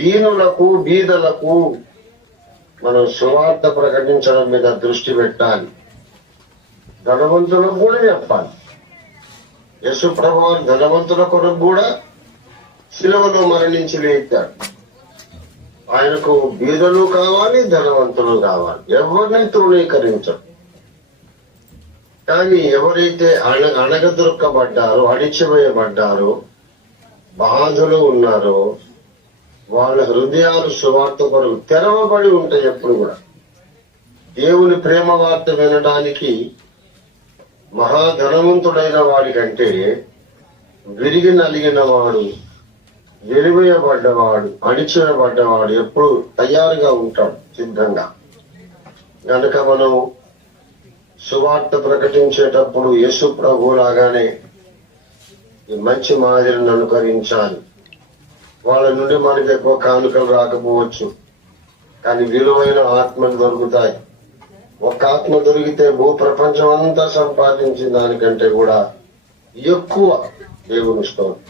దీనులకు బీదలకు మనం సువార్త ప్రకటించడం మీద దృష్టి పెట్టాలి. ధనవంతులకు కూడా చెప్పాలి. యశు ప్రభు ధనవంతుల కొరకు కూడా శిలవలో మరణించి లేచాడు ఆయనకు బీదలు కావాలి ధనవంతులు కావాలి. ఎవరిని తృణీకరించడు కానీ ఎవరైతే అణ అణగదొరక్కబడ్డారో అణిచివేయబడ్డారో బాధలు ఉన్నారో వాళ్ళ హృదయాలు సువార్త కొరకు తెరవబడి ఉంటాయి ఎప్పుడు కూడా. దేవుని ప్రేమ వార్త వినడానికి మహాధనవంతుడైన వాడికంటే విరిగి నలిగిన వాడు వెలివేయబడ్డవాడు అణిచివేయబడ్డవాడు ఎప్పుడు తయారుగా ఉంటాడు సిద్ధంగా. గనుక మనం సువార్త ప్రకటించేటప్పుడు యేసు ప్రభు లాగానే మంచి మాదిరిని అనుకరించాలి. వాళ్ళ నుండి మనకి ఎక్కువ కానుకలు రాకపోవచ్చు. కానీ విలువైన ఆత్మలు దొరుకుతాయి. ఒక ఆత్మ దొరికితే భూ ప్రపంచం అంతా సంపాదించిన దానికంటే కూడా ఎక్కువ దేవుని స్తోత్రం.